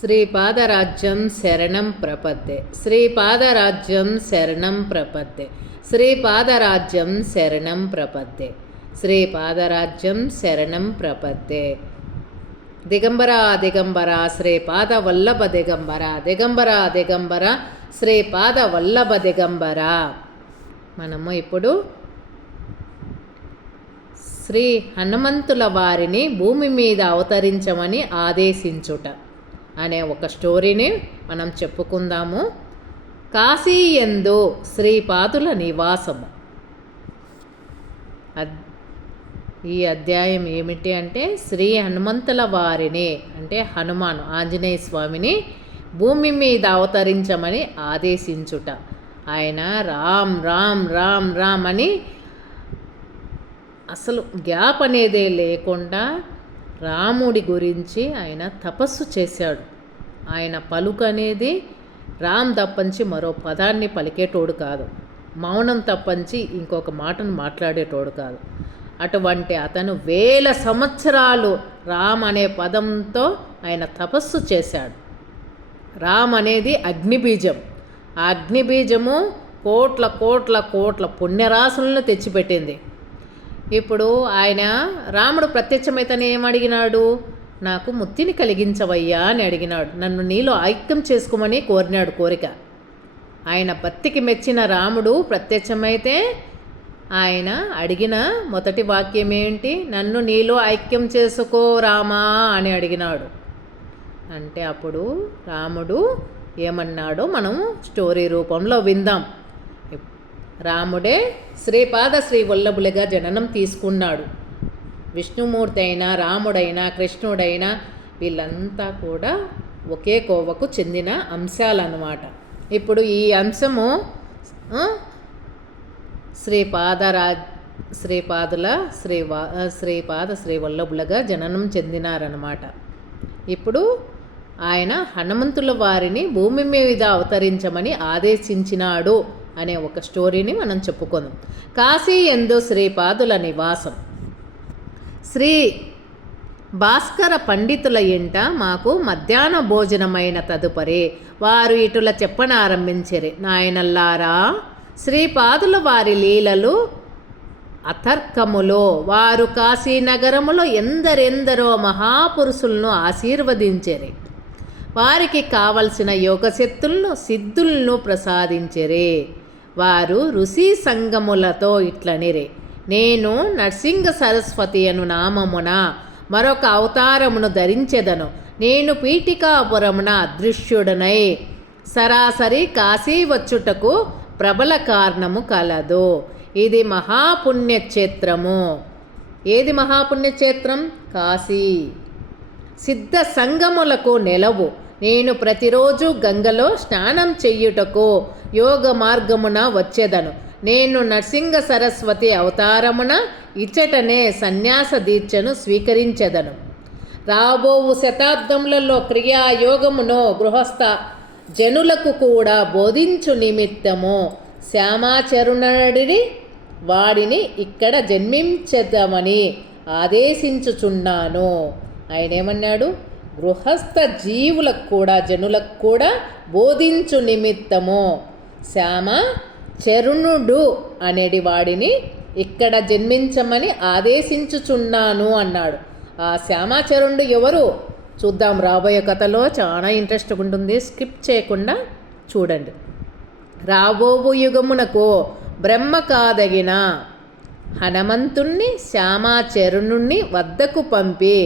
శ్రీపాదరాజ్యం శరణం ప్రపద్యే. శ్రీపాదరాజ్యం శరణం ప్రపద్యే. శ్రీపాదరాజ్యం శరణం ప్రపద్యే. శ్రీపాదరాజ్యం శరణం ప్రపద్యే. దిగంబర దిగంబర శ్రీపాద వల్లభ దిగంబర. దిగంబర దిగంబర శ్రీపాద వల్లభ దిగంబర. మనము ఇప్పుడు శ్రీ హనుమంతుల వారిని భూమి మీద అవతరించమని ఆదేశించుట అనే ఒక స్టోరీని మనం చెప్పుకుందాము. కాశీ యందు శ్రీపాదుల నివాసము. ఈ అధ్యాయం ఏమిటి అంటే శ్రీ హనుమంతుల వారిని అంటే హనుమాన్ ఆంజనేయ స్వామిని భూమి మీద అవతరించమని ఆదేశించుట. ఆయన రామ్ రామ్ రామ్ రామ్ అని అసలు గ్యాప్ అనేదే లేకుండా రాముడి గురించి ఆయన తపస్సు చేశాడు. ఆయన పలుకు అనేది రామ్ తప్పంచి మరో పదాన్ని పలికేటోడు కాదు, మౌనం తప్పంచి ఇంకొక మాటను మాట్లాడేటోడు కాదు. అటువంటి అతను 1000 సంవత్సరాలు రామ్ అనే పదంతో ఆయన తపస్సు చేశాడు. రామ్ అనేది అగ్నిబీజం. ఆ అగ్నిబీజము కోట్ల కోట్ల కోట్ల పుణ్యరాశులను తెచ్చిపెట్టింది. ఇప్పుడు ఆయన రాముడు ప్రత్యక్షమైతేనే ఏమడిగినాడు? నాకు ముక్తిని కలిగించవయ్యా అని అడిగినాడు. నన్ను నీలో ఐక్యం చేసుకోమని కోరినాడు కోరిక. ఆయన భక్తికి మెచ్చిన రాముడు ప్రత్యక్షమైతే ఆయన అడిగిన మొదటి వాక్యం ఏంటి? నన్ను నీలో ఐక్యం చేసుకో రామా అని అడిగినాడు. అంటే అప్పుడు రాముడు ఏమన్నాడో మనం స్టోరీ రూపంలో విందాం. రాముడే శ్రీపాద శ్రీ వల్లభులుగా జననం తీసుకున్నాడు. విష్ణుమూర్తి అయినా రాముడైనా కృష్ణుడైనా వీళ్ళంతా కూడా ఒకే కోవకు చెందిన అంశాలన్నమాట. ఇప్పుడు ఈ అంశము శ్రీపాద శ్రీ వల్లభులుగా జననం చెందినారన్నమాట. ఇప్పుడు ఆయన హనుమంతుల వారిని భూమి మీద అవతరించమని ఆదేశించినాడు అనే ఒక స్టోరీని మనం చెప్పుకుందాం. కాశీ యందు శ్రీపాదుల నివాసం. శ్రీ భాస్కర పండితుల ఇంట మాకు మధ్యాహ్న భోజనమైన తదుపరి వారు ఇటుల చెప్పనారంభించిరి. నాయనల్లారా, శ్రీపాదుల వారి లీలలు అతర్కములో వారు కాశీనగరములో ఎందరెందరో మహాపురుషులను ఆశీర్వదించిరి. వారికి కావలసిన యోగశక్తులను సిద్ధులను ప్రసాదించిరి. వారు ఋషి సంగములతో ఇట్లనిరే, నేను నరసింహ సరస్వతి అను నామమున మరొక అవతారమును ధరించెదను. నేను పీఠికాపురమున అదృశ్యుడనై సరాసరి కాశీ వచ్చుటకు ప్రబల కారణము కలదు. ఇది మహాపుణ్యక్షేత్రము. ఏది మహాపుణ్యక్షేత్రం? కాశీ. సిద్ధ సంగములకు నెలవు. నేను ప్రతిరోజు గంగలో స్నానం చెయ్యుటకు యోగ మార్గమున వచ్చేదను. నేను నరసింహ సరస్వతి అవతారమున ఇచ్చటనే సన్యాస దీక్షను స్వీకరించెదను. రాబోవు శతాబ్దములలో క్రియాయోగమును గృహస్థ జనులకు కూడా బోధించు నిమిత్తము శ్యామాచరుణుడి వాడిని ఇక్కడ జన్మించదమని ఆదేశించుచున్నాను. ఆయన ఏమన్నాడు? గృహస్థ జీవులకు కూడా జనులకు కూడా బోధించు నిమిత్తము శ్యామచరుణుడు అనేటి వాడిని ఇక్కడ జన్మించమని ఆదేశించుచున్నాను అన్నాడు. ఆ శ్యామాచరుణుడు ఎవరు చూద్దాం రాబోయే కథలో. చాలా ఇంట్రెస్ట్గా ఉంటుంది, స్కిప్ చేయకుండా చూడండి. రాబోవు యుగమునకు బ్రహ్మ కాదగిన హనుమంతుణ్ణి శ్యామాచరుణుణ్ణి వద్దకు పంపి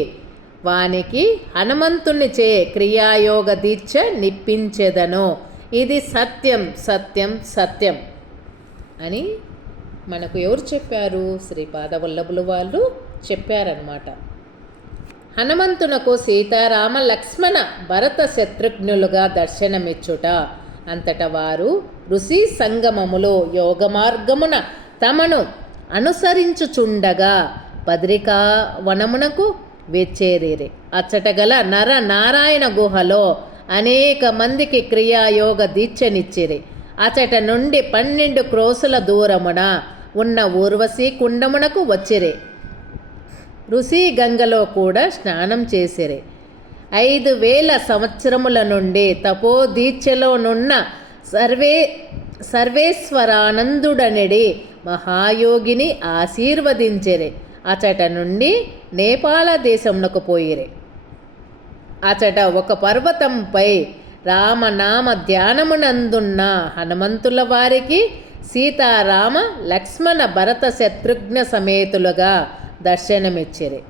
వానికి హనుమంతుని చే క్రియాయోగ దీక్ష నిప్పించెదను. ఇది సత్యం సత్యం సత్యం అని మనకు ఎవరు చెప్పారు? శ్రీపాద వల్లభులు వాళ్ళు చెప్పారనమాట. హనుమంతునకు సీతారామ లక్ష్మణ భరత శత్రుఘ్నులుగా దర్శనమిచ్చుట. అంతటా వారు ఋషి సంగమములో యోగ మార్గమున తమను అనుసరించుచుండగా బద్రికా వనమునకు వెచ్చేరేరి. అచ్చట గల నర నారాయణ గుహలో అనేక మందికి క్రియాయోగ దీక్షనిచ్చిరి. అచ్చట నుండి 12 క్రోసుల దూరమున ఉన్న ఊర్వశీ కుండమునకు వచ్చిరి. ఋషి గంగలో కూడా స్నానం చేసిరి. 5,000 సంవత్సరముల నుండి తపోదీక్షలోనున్న సర్వేశ్వరానందుడనడి మహాయోగిని ఆశీర్వదించిరి. అచట నుండి నేపాల దేశమునకు పోయిరి. అచట ఒక పర్వతంపై రామనామ ధ్యానమునందున్న హనుమంతుల వారికి సీతారామ లక్ష్మణ భరత శత్రుఘ్న సమేతులుగా దర్శనమిచ్చిరి.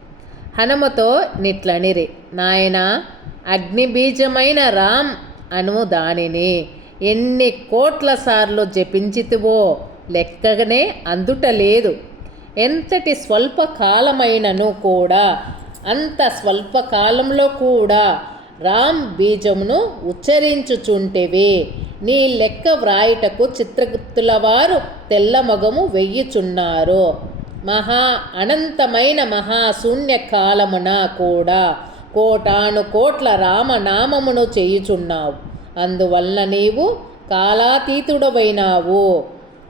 హనుమతో నిట్లనిరి, నాయన అగ్నిబీజమైన రామ్ అను దానిని ఎన్ని కోట్ల సార్లు జపించితివో లెక్కనే అందుటలేదు. ఎంతటి స్వల్పకాలమైనను కూడా అంత స్వల్పకాలంలో కూడా రామ్ బీజమును ఉచ్చరించుచుంటివి. నీ లెక్క వ్రాయుటకు చిత్రగుప్తుల వారు తెల్లమొగము వెయ్యుచున్నారు. అనంతమైన మహాశూన్య కాలమున కూడా కోటాను కోట్ల రామనామమును చేయుచున్నావు. అందువలన నీవు కాలాతీతుడవైనావు,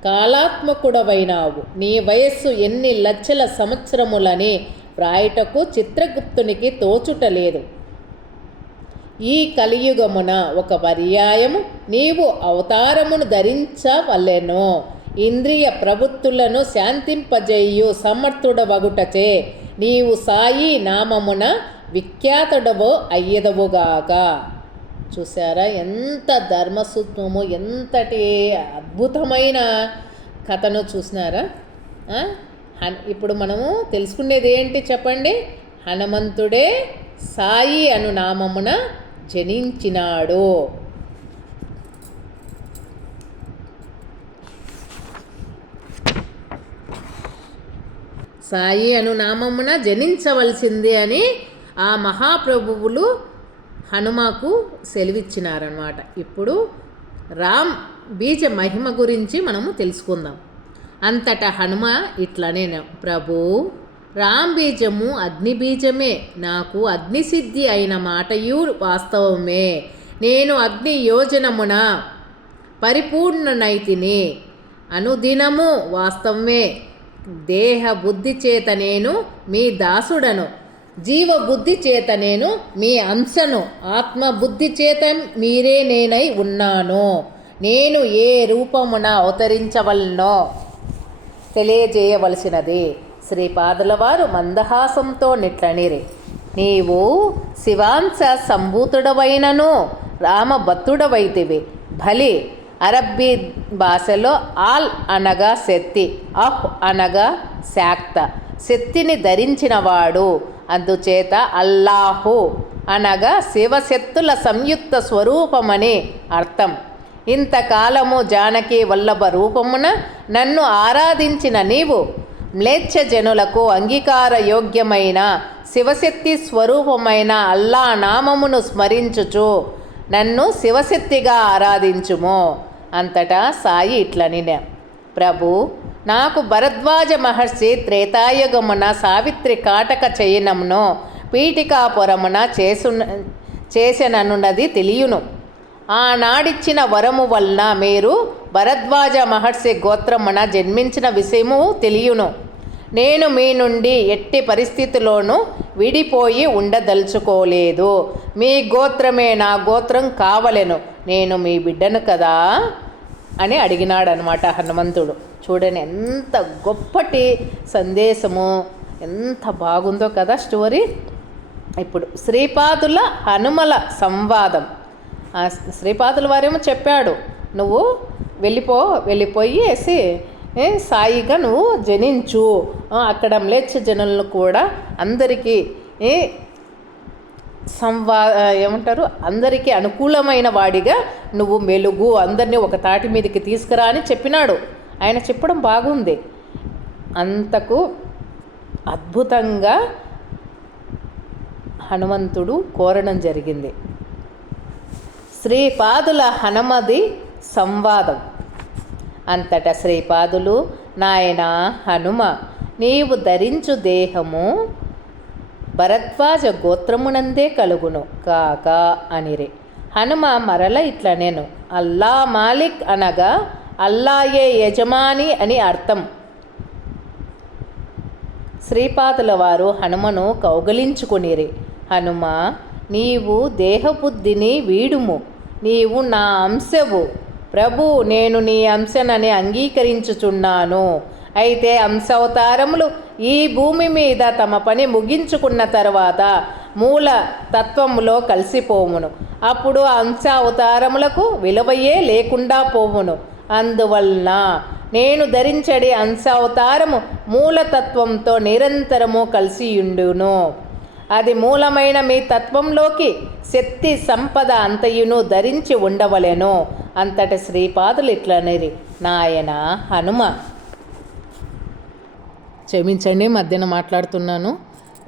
కాలాత్మకుడవైనావు. నీ వయస్సు ఎన్ని లక్షల సంవత్సరములని వ్రాయుటకు చిత్రగుప్తునికి తోచుటలేదు. ఈ కలియుగమున ఒక పర్యాయము నీవు అవతారమును ధరించవలెను. ఇంద్రియ ప్రవృత్తులను శాంతింపజేయు సమర్థుడవగుటచే నీవు సాయి నామమున విఖ్యాతుడవో అయ్యదవుగాక. చూసారా ఎంత ధర్మసూత్రము, ఎంతటి అద్భుతమైన కథను చూసినారా. ఇప్పుడు మనము తెలుసుకునేది ఏంటి చెప్పండి? హనుమంతుడే సాయి అను నామమున జనించినాడు. సాయి అను నామమున జనించవలసింది అని ఆ మహాప్రభువులు హనుమకు సెలవిచ్చినారన్నమాట. ఇప్పుడు రామ్ బీజ మహిమ గురించి మనము తెలుసుకుందాం. అంతటా హనుమ ఇట్లనే, ప్రభు, రామ్ బీజము అగ్నిబీజమే. నాకు అగ్నిసిద్ధి అయిన మాటయు వాస్తవమే. నేను అగ్ని యోజనమున పరిపూర్ణనైతిని అనుదినము వాస్తవమే. దేహ బుద్ధి చేత నేను మీ దాసుడను, జీవబుద్ధి చేత నేను మీ అంశను, ఆత్మబుద్ధి చేత మీరే నేనై ఉన్నాను. నేను ఏ రూపమున అవతరించవలనో తెలియజేయవలసినది. శ్రీపాదుల వారు మందహాసంతో నిట్లనిరి, నీవు శివాంశ సంభూతుడవైనను రామభక్తుడవైతివి. భలి అరబ్బీ భాషలో ఆల్ అనగా శక్తి, అహ్ అనగా శాక్త, శక్తిని ధరించినవాడు. అందుచేత అల్లాహు అనగా శివశక్తుల సంయుక్త స్వరూపమని అర్థం. ఇంతకాలము జానకి వల్లభ రూపమున నన్ను ఆరాధించిన నీవు మ్లేచ్ఛ జనులకు అంగీకార యోగ్యమైన శివశక్తి స్వరూపమైన అల్లా నామమును స్మరించుచు నన్ను శివశక్తిగా ఆరాధించుము. అంతటా సాయి ఇట్లనిన, ప్రభు, నాకు భరద్వాజ మహర్షి త్రేతాయుగమున సావిత్రి కాటక చయనమును పీఠికాపురమున చేసెననున్నది తెలియను. ఆనాడిచ్చిన వరము వలన మీరు భరద్వాజ మహర్షి గోత్రమున జన్మించిన విషయము తెలియను. నేను మీ నుండి ఎట్టి పరిస్థితిలోనూ విడిపోయి ఉండదలుచుకోలేదు. మీ గోత్రమే నా గోత్రం కావలెను. నేను మీ బిడ్డను కదా అని అడిగినాడనమాట హనుమంతుడు. చూడండి ఎంత గొప్పటి సందేశము, ఎంత బాగుందో కదా స్టోరీ. ఇప్పుడు శ్రీపాదుల హనుమల సంవాదం. శ్రీపాదుల వారేమో చెప్పాడు, నువ్వు వెళ్ళిపోయేసి సాయిగా నువ్వు జనించు, అక్కడ మ్లేచ్ఛ జనులను కూడా అందరికీ ఏమంటారు, అందరికీ అనుకూలమైన వాడిగా నువ్వు మెలుగు, అందరినీ ఒక తాటి మీదకి తీసుకురా అని చెప్పినాడు. ఆయన చెప్పడం బాగుంది. అంతకు అద్భుతంగా హనుమంతుడు కోరడం జరిగింది. శ్రీపాదుల హనుమది సంవాదం. అంతటా శ్రీపాదులు, నాయన హనుమ, నీవు ధరించు దేహము భరద్వాజ గోత్రమునందే కలుగును కాక అనిరే. హనుమ మరల ఇట్లనేను, అల్లా మాలిక్ అనగా అల్లాయే యజమాని అని అర్థం. శ్రీపాదుల వారు హనుమను కౌగలించుకునిరి. హనుమ, నీవు దేహబుద్ధిని వీడుము, నీవు నా అంశవు. ప్రభు, నేను నీ అంశనని అంగీకరించుచున్నాను. అయితే అంశావతారములు ఈ భూమి మీద తమ పని ముగించుకున్న తర్వాత మూల తత్వములో కలిసిపోవును. అప్పుడు అంశావతారములకు విలువయే లేకుండా పోవును. అందువలన నేను ధరించడి అంశావతారము మూలతత్వంతో నిరంతరము కలిసియుండును. అది మూలమైన మీ తత్వంలోకి శక్తి సంపద అంతయును ధరించి ఉండవలెను. అంతటి శ్రీపాదులు ఇట్లనేది, నాయన హనుమ. క్షమించండి, మధ్యన మాట్లాడుతున్నాను.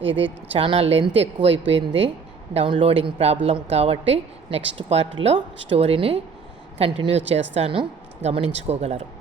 ఇది చాలా లెంత్ ఎక్కువైపోయింది, డౌన్లోడింగ్ ప్రాబ్లం. కాబట్టి నెక్స్ట్ పార్ట్లో స్టోరీని కంటిన్యూ చేస్తాను, గమనించుకోగలరు.